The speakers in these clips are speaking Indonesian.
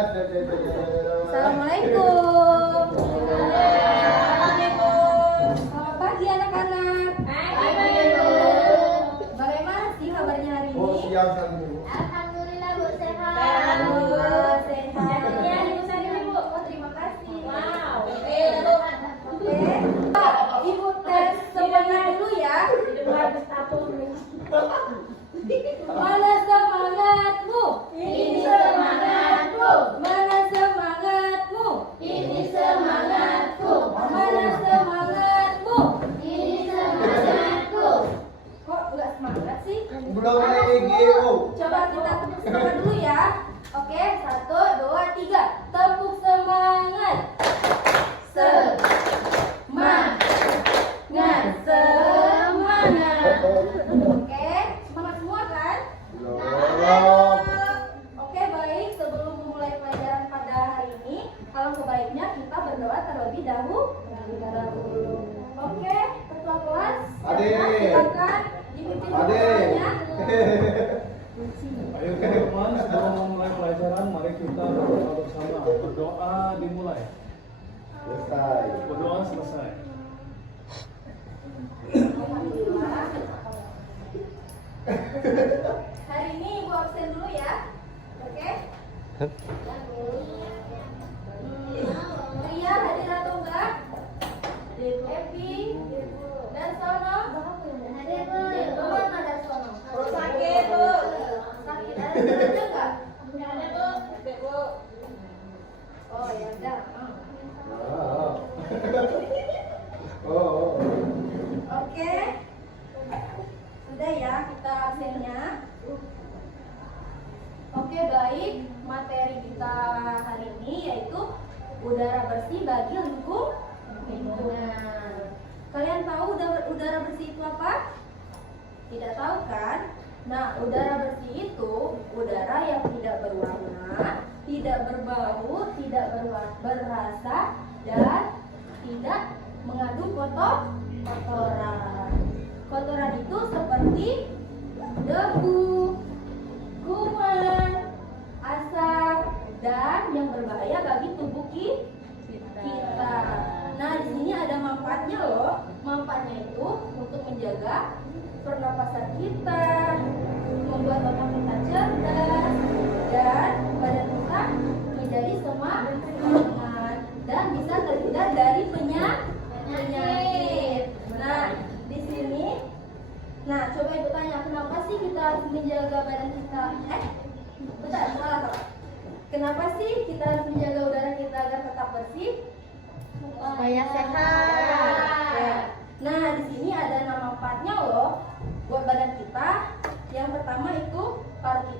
Assalamualaikum. Selamat pagi anak-anak. Bagaimana sih kabarnya hari ini? Alhamdulillah Bu sehat. Alhamdulillah sehat. Ya, Ibu Sari Bu. Oh, terima kasih. Wow. Oke. Pak, Ibu tes semangat dulu ya. Mana semangatmu? Ini semangatku. Mana semangatmu? Ini semangatku. Mana semangatmu? Ini semangatku. Kok nggak semangat sih? Belum lagi, Bu. Coba kita tepuk semangat dulu ya. Oke, 1, 2, 3. Tepuk semangat. Semangat. Semangat. Oke, semangat semua kan? Belum. Oke, baik. Sebelum memulai pelajaran pada hari ini, alangkah baiknya kita berdoa terlebih dahulu. Oke, ketua kelas. Adik. Silakan dipimpin Adik. doanya. Ayo teman-teman, sebelum memulai pelajaran, mari kita berdoa bersama. Berdoa dimulai. Selesai. Berdoa selesai. Alhamdulillah. Hari ini Ibu absen dulu ya. Oke? Ria hadir atau enggak? Evi dan Sono? Hadir, Bu. Kemana ada Sono? Sakit, Bu. Sakit. Ada temannya enggak? Ada, Bu. Oke, Bu. Oh, ya udah. Oh. Oke. Sudah ya kita absennya. Oke, baik. Materi kita hari ini yaitu udara bersih bagi lingkungan. Kalian tahu udara bersih itu apa? Tidak tahu kan? Nah, udara bersih itu udara yang tidak berwarna, tidak berbau, tidak berasa, dan tidak mengandung kotoran. Kotoran itu seperti debu, kuman, asap, dan yang berbahaya bagi tubuh kita. Nah, di sini ada manfaatnya loh. Manfaatnya itu untuk menjaga pernapasan kita, membuat otak kita cerdas, dan badan kita menjadi semangat dan bisa terhindar dari penyakit. Nah, di sini, nah coba Ibu tanya, kenapa sih kita harus menjaga badan kita? Salah. Kenapa sih kita harus menjaga udara kita agar tetap bersih? Supaya sehat. Ya. Nah, di sini ada nama manfaatnya loh buat badan kita. Yang pertama itu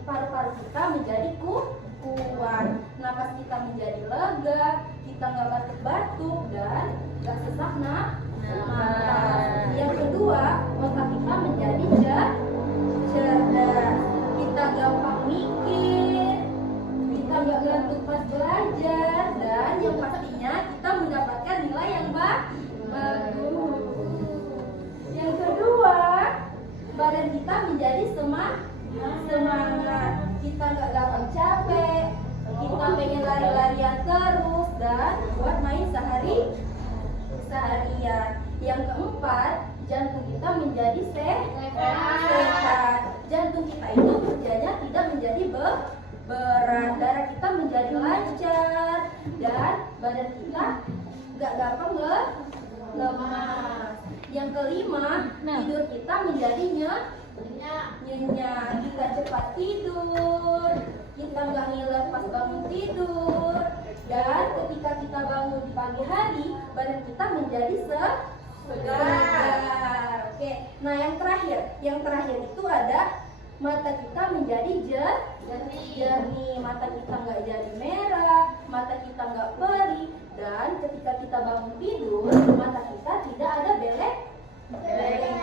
paru-paru kita menjadi kuat, napas kita menjadi lega, kita nggak batuk-batuk dan nggak sesak napas. Yang kedua, otak kita menjadi cerdas, kita gampang mikir, kita nggak ngantuk pas belajar, dan yang pastinya kita mendapatkan nilai yang bagus. Yang kedua, badan kita menjadi semangat, kita nggak gampang capek, kita pengen lari-larian terus dan buat main seharian. Yang keempat, jantung kita menjadi sehat. Jantung kita itu kerjanya tidak menjadi berat, darah kita menjadi lancar, dan badan kita nggak gampang lemas. Yang kelima, tidur kita menjadi nyenyak, kita cepat tidur, kita nggak ngiler pas bangun tidur, dan ketika kita bangun di pagi hari, badan kita menjadi segar. Oke, nah yang terakhir itu ada mata kita menjadi jernih, mata kita nggak jadi merah, mata kita nggak perih, dan ketika kita bangun tidur, mata kita tidak ada beleknya.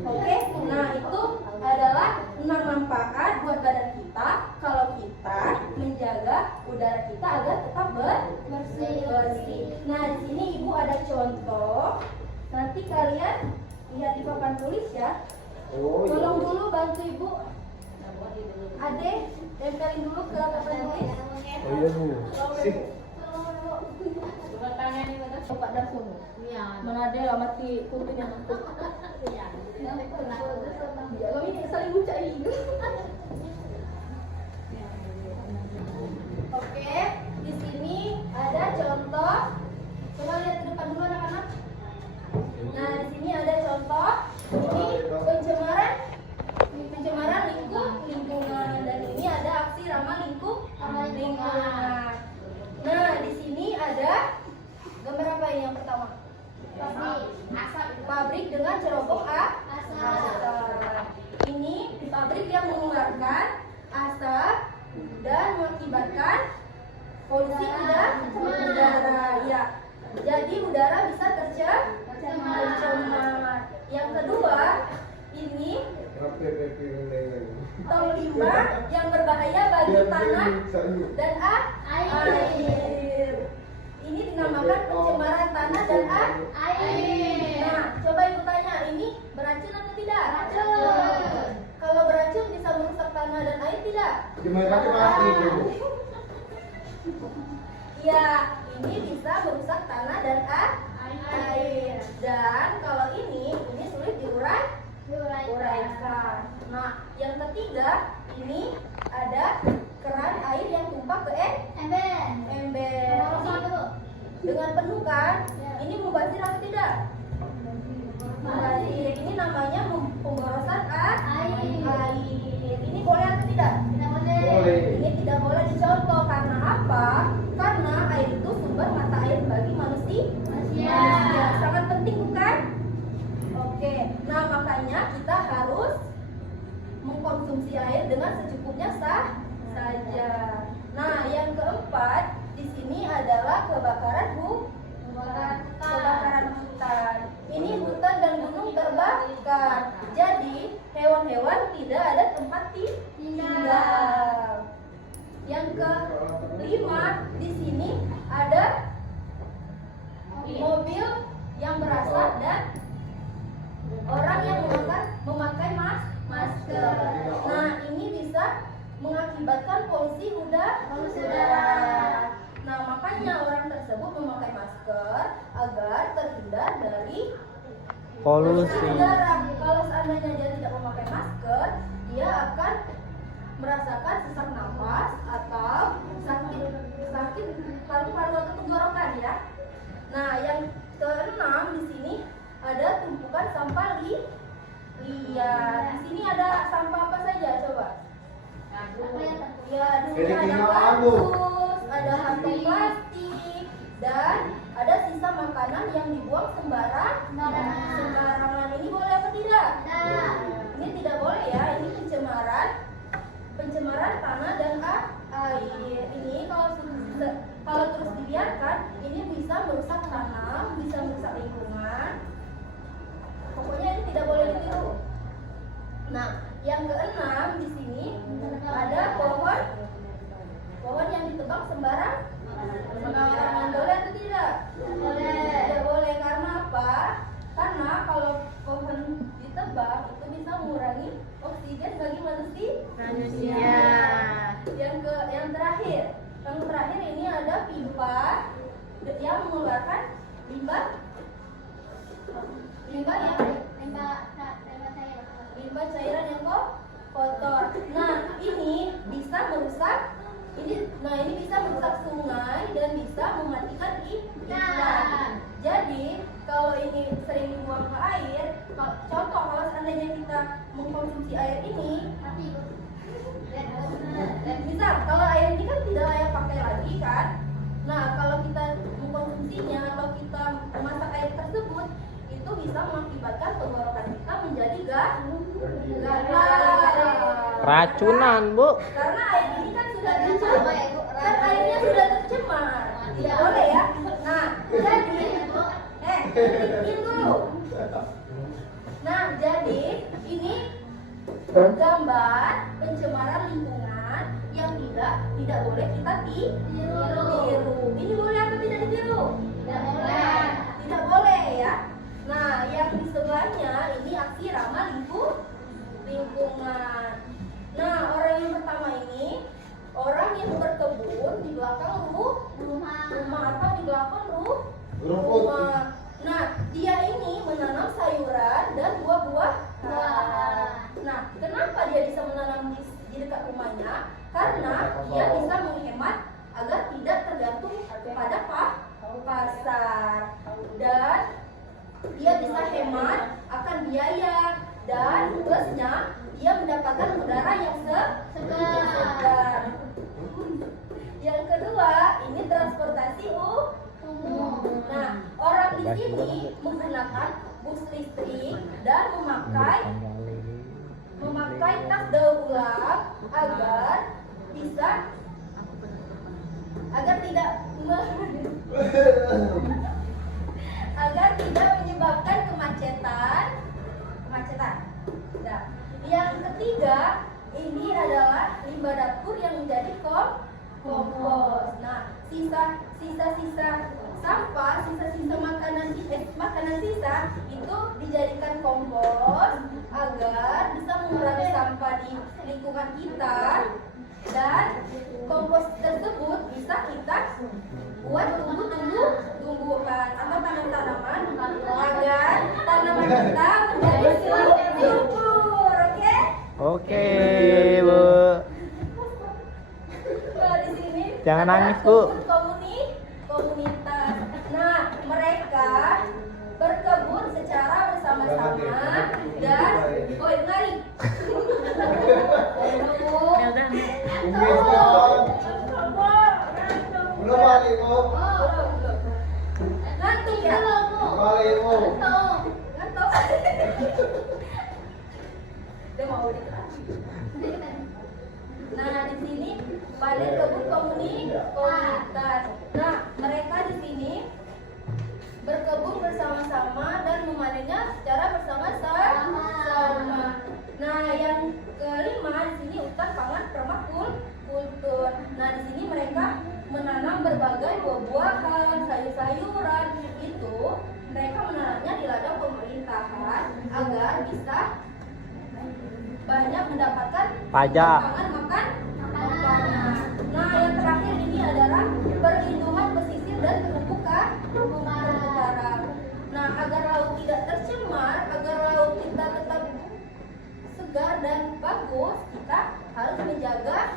Oke, nah itu adalah 6 manfaat buat badan kita kalau kita menjaga udara kita agar tetap bersih. Nah, di sini Ibu ada contoh. Nanti kalian lihat di papan tulis ya. Oh, iya. Tolong dulu bantu Ibu. Ade, tempelin dulu ke papan tulis. Oh iya Bu. Sip. Coba dah semua. Mana ada mati kupingnya ngantuk. Ya, kami saling ucai. Oke, di sini ada contoh. Coba lihat ke depan dulu anak-anak. Nah, di sini ada contoh. Ini pencemaran lingkungan, dan ini ada aksi ramah lingkungan. Nah, di sini ada gambar apa ini yang pertama? Pabrik dengan cerobong asap. Ini pabrik yang mengeluarkan asap dan mengakibatkan polusi udara. Ya, jadi udara bisa tercemar. Yang kedua, ini tong limbah yang berbahaya bagi tanah dan air. Ini dinamakan pencemaran tanah dan air. Nah, coba ibu tanya, ini beracun atau tidak? Beracun. Kalau beracun bisa merusak tanah dan air tidak? Ya, ini bisa merusak tanah dan air. Dan kalau ini sulit diuraikan. Nah, yang ketiga, ini ada keran air yang tumpah ke ember. Dengan penuh kan? Ini mubazir atau tidak? Mubazir. Ini namanya pemborosan air. Ini boleh atau tidak? Boleh. Ini tidak boleh dicontoh. Karena apa? Karena air itu sumber mata air bagi manusia. Sangat penting bukan? Oke. Nah, makanya kita harus mengkonsumsi air dengan secukupnya saja. Nah, yang keempat, di sini adalah kebakaran hutan. Ini hutan dan gunung terbakar. Jadi, hewan-hewan tidak ada tempat tinggal. Yang kelima, di sini ada mobil yang berasap dan orang yang memakai masker. Nah, ini bisa mengakibatkan polusi udara. Nah, makanya orang tersebut memakai masker agar terhindar dari Polusi. udara. Kalau seandainya dia tidak memakai masker, dia akan merasakan sesak nafas atau sakit paru-paru atau tenggorokan ya. Nah, yang keenam, di sini ada tumpukan sampah liar. Di sini ada sampah apa saja coba? Ya, di sini ada kardus, ada kantong plastik, dan ada sisa makanan yang dibuang sembarangan. Ini boleh apa tidak? Ini tidak boleh ya. Ini pencemaran tanah dan air. Ini kalau terus dibiarkan, ini bisa merusak tanah, bisa merusak lingkungan. Pokoknya ini tidak boleh ditiru. Nah, yang keenam, di sini ada pohon yang ditebang sembarangan. Boleh atau tidak? Tidak boleh. Karena apa? Karena kalau pohon ditebang itu bisa mengurangi oksigen bagi manusia. Yang terakhir ini ada pipa yang mengeluarkan limbah cairan yang kotor. Nah, ini bisa merusak sungai dan bisa mematikan ikan. Jadi, kalau ini sering dibuang ke air, contoh kalau seandainya kita mengkonsumsi air ini, bisa kalau air ini kan tidak layak pakai lagi kan. Nah, kalau kita mengkonsumsinya atau kita memasak air tersebut, itu bisa mengakibatkan tenggorokan kita menjadi gatal. Racunan, Bu. Karena air ini kan sudah tercemar. Kan airnya sudah tercemar. Tidak boleh ya. Nah, jadi bikin dulu. Nah, jadi ini gambar pencemaran lingkungan yang tidak boleh kita tiru. Ini boleh atau tidak ditiru? Tidak boleh ya. Nah, yang di sebelahnya ini aksi ramah lingkungan. Nah, orang yang pertama ini orang yang berkebun di Karena dia bisa menghemat agar tidak tergantung pada pasar, dan dia bisa hemat akan biaya, dan plusnya dia mendapatkan udara yang segar. Yang kedua, ini transportasi umum. Nah, orang di sini menggunakan bus listrik dan memakai tas daur ulang agar tidak menyebabkan kemacetan. Nah, yang ketiga, ini adalah limbah dapur yang menjadi kompos. Nah, sisa-sisa sampah, sisa-sisa makanan sisa itu dijadikan kompos agar bisa mengurangi sampah di lingkungan kita, dan kompos tersebut bisa kita buat tumbuh-tumbuhan atau tanam-tanaman agar tanaman kita menjadi subur. Oke, Bu. Nah, di sini Jangan ada nangis, Bu. komunitas. Nah, mereka berkebun secara bersama-sama dan mari. Belum balik, Bu. Nanti ya. Balik, Bu. Ngantuk. Dia mau diterapi. Nah, di sini pada kebun komunitas. Nah, mereka di sini berkebun bersama-sama dan memanennya secara bersama-sama. Nah, yang kelima di sini hutan pangan permakultur. Nah, di sini mereka menanam berbagai buah-buahan, sayur-sayuran. Itu mereka menanamnya di ladang pemerintahan agar bisa banyak mendapatkan Pajak. makanan. Nah, yang terakhir ini adalah perlindungan pesisir dan terumbu karang. Nah, agar laut tidak tercemar, agar laut kita tetap segar dan bagus, kita harus menjaga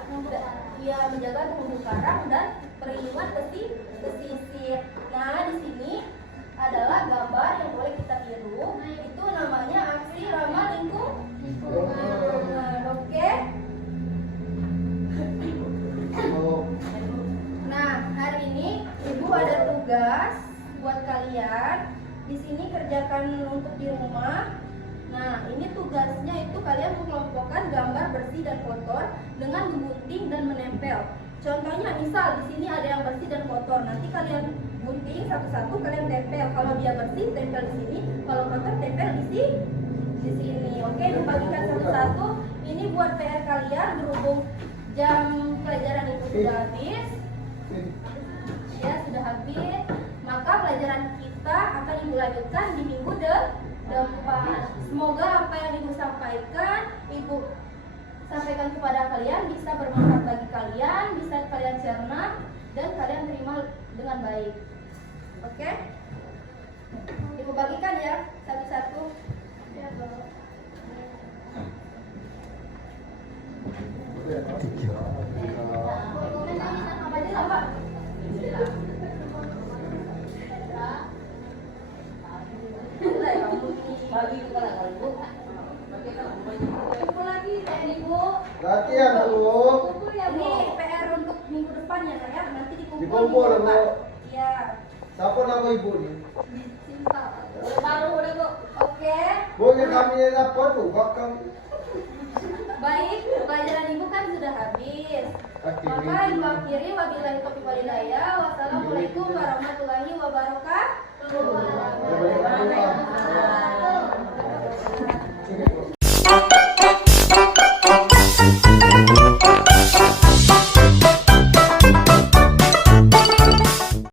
terumbu karang dan perlindungan pesisir. Nah, di sini adalah gambar yang boleh kita tiru. Itu namanya aksi ramah lingkungan. Oke. Nah, hari ini Ibu ada tugas buat kalian. Di sini kerjakan untuk di rumah. Nah, ini tugasnya itu kalian mengelompokkan gambar bersih dan kotor dengan menggunting dan menempel. Contohnya misal di sini ada yang bersih dan kotor. Nanti kalian gunting satu-satu, kalian tempel. Kalau dia bersih tempel di sini, kalau kotor tempel di sini. Oke, dibagikan satu-satu. Ini buat PR kalian berhubung jam pelajaran itu sudah habis. Ya, sudah habis. Maka pelajaran kita akan Ibu lanjutkan di minggu depan. Semoga apa yang Ibu sampaikan, Ibu sampaikan kepada kalian bisa bermanfaat bagi kalian, bisa kalian cerna dan kalian terima dengan baik. Oke? Ibu bagikan ya satu-satu. Ya, Bu. Latihan, Bu. Ini PR untuk minggu depan ya, Nak, ya. Nanti dikumpul Dikumpul, minggu Bu. depan. Iya. Siapa nama Ibu nih? Baru udah, Bu. Oke. Bu, yang kami apa tuh? Bakal Baik, pelajaran Ibu kan sudah habis. Maka Ibu akhiri, wabillahi taufiq wal hidayah. Wassalamualaikum warahmatullahi wabarakatuh. Waalaikumsalam.